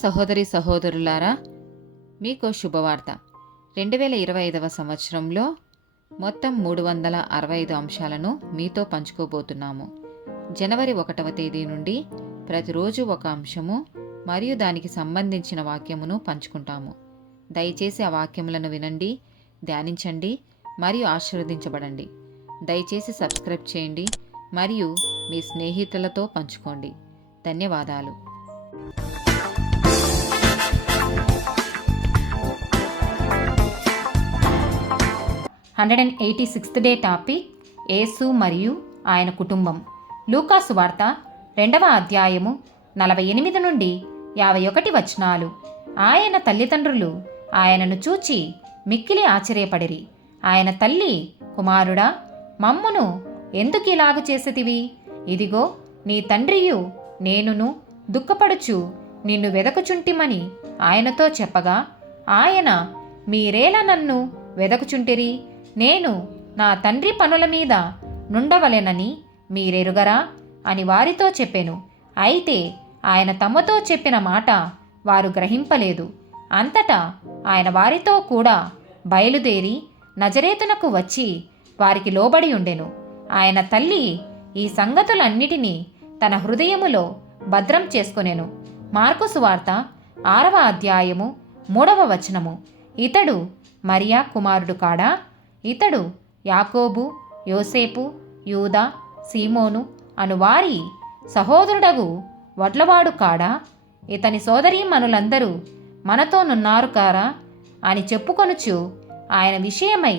సహోదరి సహోదరులారా, మీకు శుభవార్త. 2025 సంవత్సరంలో మొత్తం 365 అంశాలను మీతో పంచుకోబోతున్నాము. జనవరి 1వ తేదీ నుండి ప్రతిరోజు ఒక అంశము మరియు దానికి సంబంధించిన వాక్యమును పంచుకుంటాము. దయచేసి ఆ వాక్యములను వినండి, ధ్యానించండి మరియు ఆశీర్వదించబడండి. దయచేసి సబ్స్క్రైబ్ చేయండి మరియు మీ స్నేహితులతో పంచుకోండి. ధన్యవాదాలు. 186th డే టాపిక్ యేసు మరియు ఆయన కుటుంబం. లూకాసు వార్త 2వ అధ్యాయము 48 నుండి 51 వచనాలు. ఆయన తల్లిదండ్రులు ఆయనను చూచి మిక్కిలి ఆశ్చర్యపడిరి. ఆయన తల్లి, కుమారుడా, మమ్మును ఎందుకిలాగు చేసితివి? ఇదిగో నీ తండ్రియు నేనును దుఃఖపడుచు నిన్ను వెదకుచుంటిమని ఆయనతో చెప్పగా, ఆయన, మీరేలా నన్ను వెదకుచుంటిరి? నేను నా తండ్రి పనుల మీద నుండవలెనని మీరెరుగరా అని వారితో చెప్పెను. అయితే ఆయన తమతో చెప్పిన మాట వారు గ్రహింపలేదు. అంతటా ఆయన వారితో కూడా బయలుదేరి నజరేతునకు వచ్చి వారికి లోబడి ఉండెను. ఆయన తల్లి ఈ సంగతులన్నిటినీ తన హృదయములో భద్రం చేసుకొనెను. మార్కు సువార్త 6వ అధ్యాయము 3వ వచనము. ఇతడు మరియా కుమారుడు కాడా? ఇతడు యాకోబు, యోసేపు, యూదా, సీమోను అను వారి సహోదరుడగు వడ్లవాడు కాడా? ఇతని సోదరీమణులందరూ మనతోనున్నారు కారా అని చెప్పుకొనుచు ఆయన విషయమై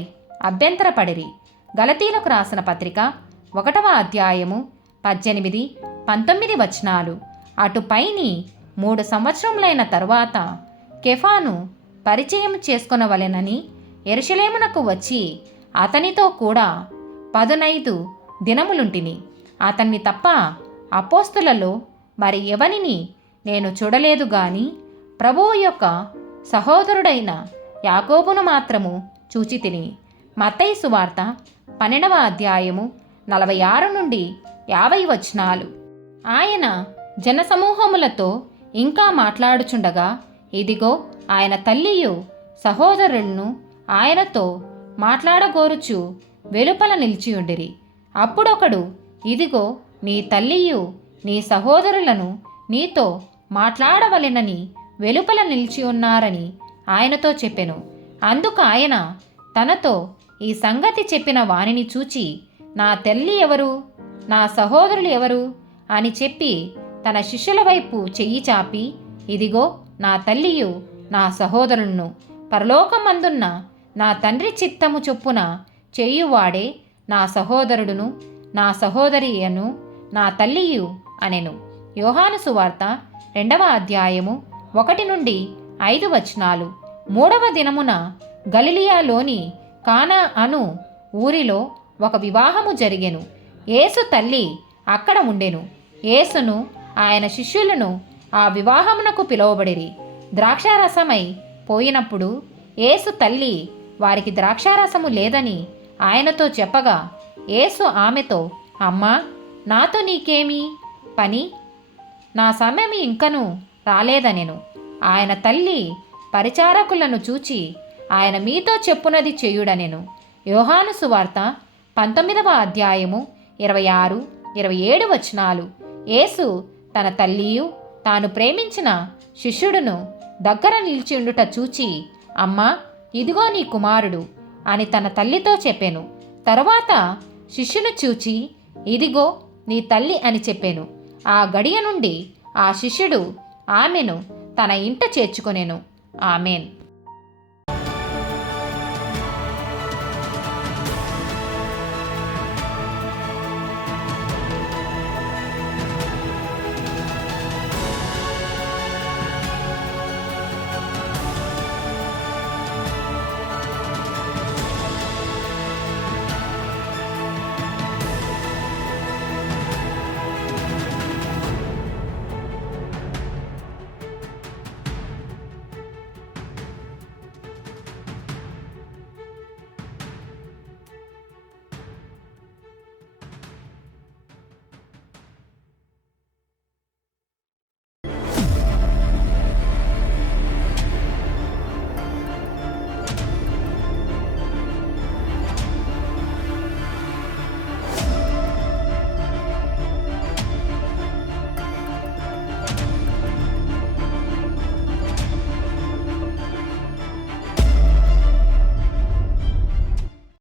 అభ్యంతరపడిరి. గలతీలకు రాసిన పత్రిక 1వ అధ్యాయము 18, 19 వచనాలు. అటు పైని 3 సంవత్సరములైన తరువాత కెఫాను పరిచయం చేసుకొనవలెనని యెరూషలేమునకు వచ్చి అతనితో కూడా 15 దినములుంటిని. అతన్ని తప్ప అపోస్తులలో మరి ఎవనిని నేను చూడలేదు గాని ప్రభువు యొక్క సహోదరుడైన యాకోబును మాత్రము చూచితిని. మత్తయి సువార్త 12వ అధ్యాయము 46 నుండి 50 వచనాలు. ఆయన జనసమూహములతో ఇంకా మాట్లాడుచుండగా, ఇదిగో ఆయన తల్లియు సహోదరులను ఆయనతో మాట్లాడగోరుచు వెలుపల నిలిచియుండిరి. అప్పుడొకడు, ఇదిగో నీ తల్లియు నీ సహోదరులను నీతో మాట్లాడవలెనని వెలుపల నిలిచి ఉన్నారని ఆయనతో చెప్పెను. అందుకు ఆయన తనతో ఈ సంగతి చెప్పిన వానిని చూచి, నా తల్లి ఎవరు, నా సహోదరులు ఎవరు అని చెప్పి తన శిష్యుల వైపు చెయ్యి చాపి, ఇదిగో నా తల్లియు నా సహోదరులను, పరలోకమందున్న నా తండ్రి చిత్తము చొప్పున చేయువాడే నా సహోదరుడును, నా సహోదరియను, నా తల్లియు అనెను. యోహాను సువార్త 2వ అధ్యాయము 1 నుండి 5 వచనాలు. 3వ దినమున గలిలియాలోని కానా అను ఊరిలో ఒక వివాహము జరిగెను. యేసు తల్లి అక్కడ ఉండెను. యేసును ఆయన శిష్యులను ఆ వివాహమునకు పిలువబడిరి. ద్రాక్షారసమై పోయినప్పుడు యేసు తల్లి వారికి ద్రాక్షారసము లేదని ఆయనతో చెప్పగా, యేసు ఆమెతో, అమ్మా, నాతో నీకేమీ పని? నా సమయం ఇంకను రాలేదనెను. ఆయన తల్లి పరిచారకులను చూచి, ఆయన మీతో చెప్పునది చేయుడనెను. యోహాను సువార్త 19వ అధ్యాయము 26, 27 వచనాలు. యేసు తన తల్లియు తాను ప్రేమించిన శిష్యుడును దగ్గర నిలిచియుండుట చూచి, అమ్మా, ఇదిగో నీ కుమారుడు అని తన తల్లితో చెప్పెను. తరువాత శిష్యును చూచి, ఇదిగో నీ తల్లి అని చెప్పెను. ఆ గడియ నుండి ఆ శిష్యుడు ఆమెను తన ఇంట చేర్చుకొనెను. ఆమెన్.